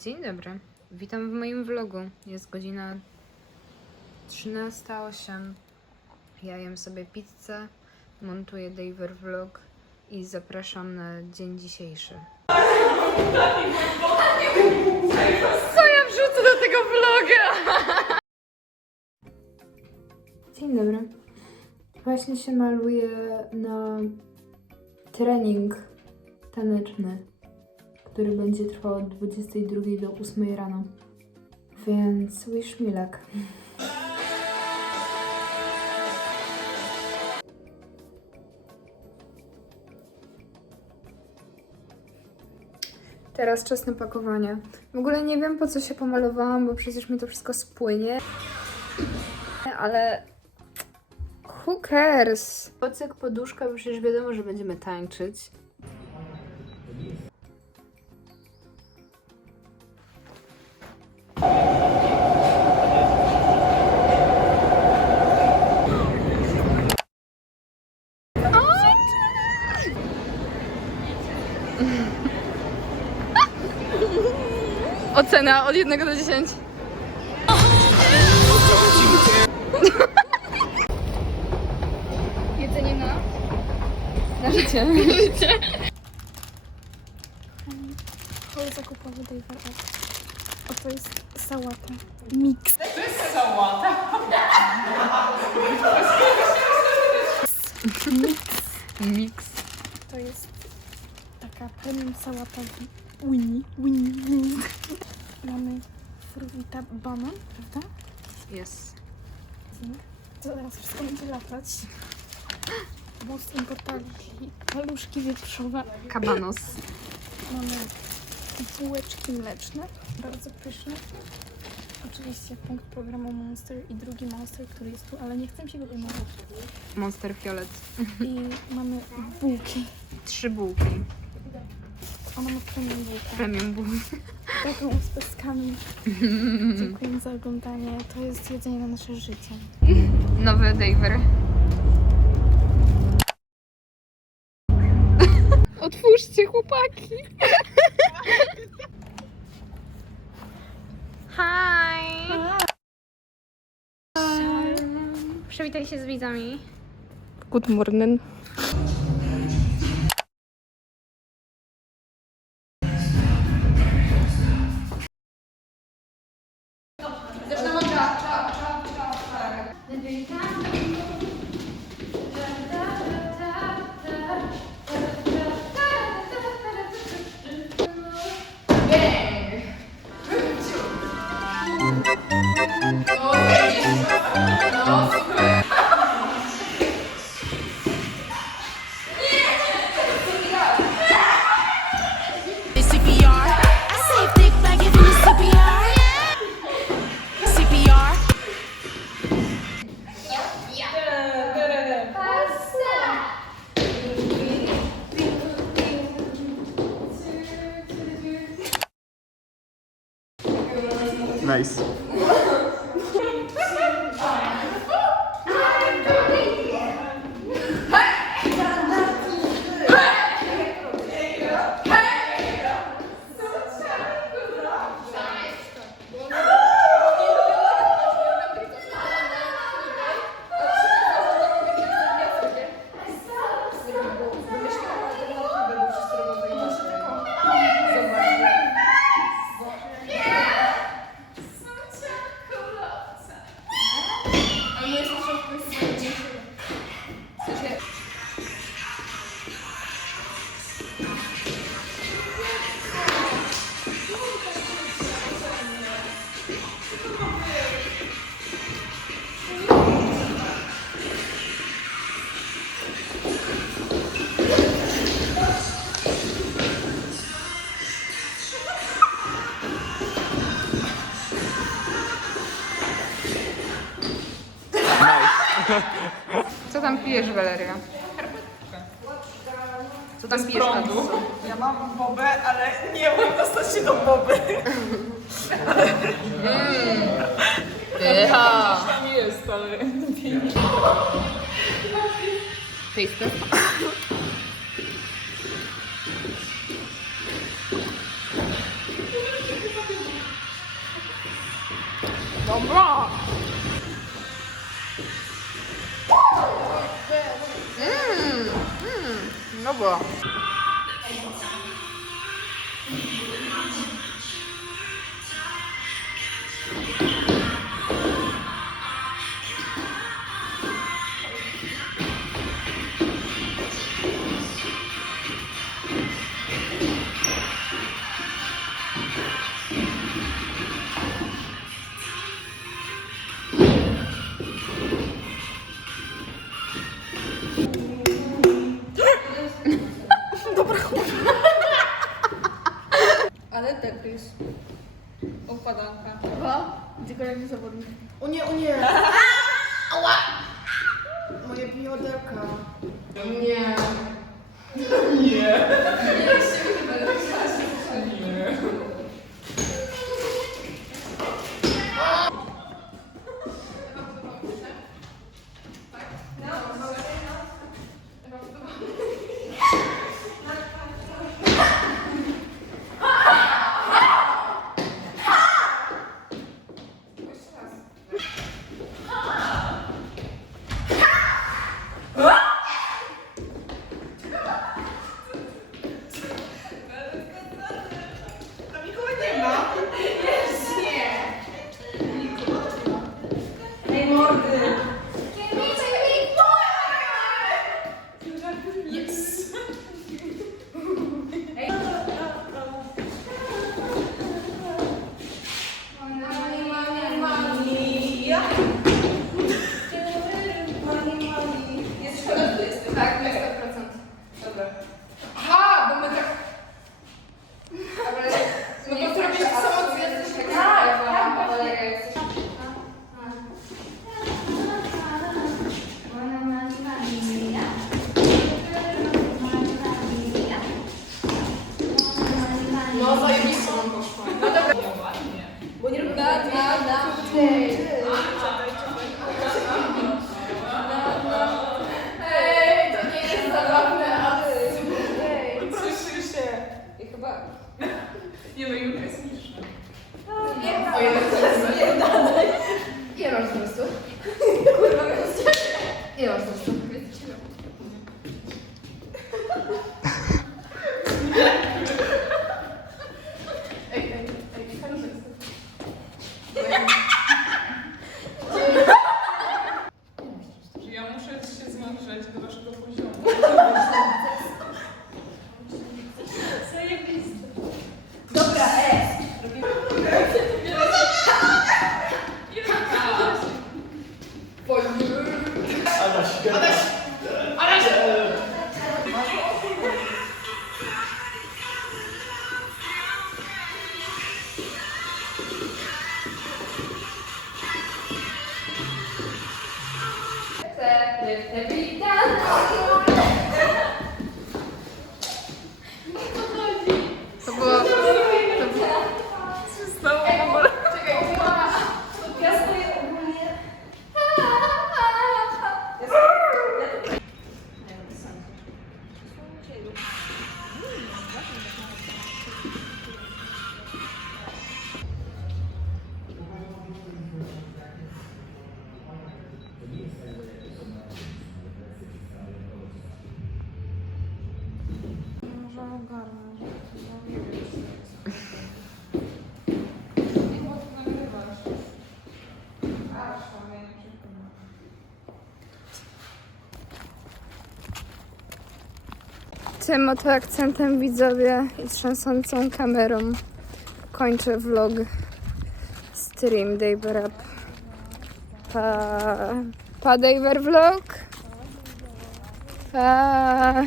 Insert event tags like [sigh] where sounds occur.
Dzień dobry. Witam w moim vlogu. Jest godzina 13.08. Ja jem sobie pizzę, montuję Daver vlog i zapraszam na dzień dzisiejszy. Co ja wrzucę do tego vloga? Dzień dobry. Właśnie się maluję na trening taneczny który będzie trwał od 22 do 8 rano. Więc wish me luck. Teraz czas na pakowanie. W ogóle nie wiem po co się pomalowałam, bo przecież mi to wszystko spłynie. Ale who cares? Kocyk, poduszka, bo przecież wiadomo, że będziemy tańczyć. Ocena od 1 do 10. Jedzenie na? Na życie. Hol zakupowy Daver Oak. Oto jest sałata. Mix. Mix. To jest taka premium sałata Winnie. Winnie, Winnie. Mamy fruita banan, prawda? Jest. To teraz wszystko będzie latać. Most importali paluszki wieprzowe. Kabanos. Mamy bułeczki mleczne, bardzo pyszne. Oczywiście punkt programu Monster i drugi Monster, który jest tu, ale nie chcę się go wyjmować. Monster Fiolet. I mamy bułki. Trzy bułki. Ona ma premium bułkę. Premium bułki. Taką z peskami. Dziękuję za oglądanie. To jest jedzenie na nasze życie. Nowy Daver. Otwórzcie, chłopaki. Hi. Przywitaj się z widzami. Good morning. Co tam pijesz, Valeria? Co tam pijesz, Katusu? Ja mam bobę, ale nie umiem dostać się do boby. Tam jest, ale... Tasty? Dobra. Ale Układanka. Tylko jak nie zawodnik. O nie, o nie! [laughs] Ała! Moje bioderka. Nie. Tam nikogo nie ma. Jest nie. Ej, mordy. Yes. Tak, na 100%. Dobra. Aha, bo my tak... Dobra, no bo to robisz samo, ty jesteś taka tak, tak, ale ja jesteś... No, zajebiście wam poszło. No dobra. Bo nie robię Da, da, da. Ej, to nie jest zabawne, ale... Ej, Słyszy się. I [laughs] chyba... Nie no, Julka jest niższa. Nie, O, jednak to jest Ile masz wzrostu? Kurwa, [laughs] Ile masz wzrostu? Ej, To Może ogarnę. Nie było to nagrywasz. Aż, ale ja nie przekonam. Tym oto akcentem widzowie i trzęsącą kamerą kończę vlog stream Daver Up. Pa, pa Daver Vlog. Pa.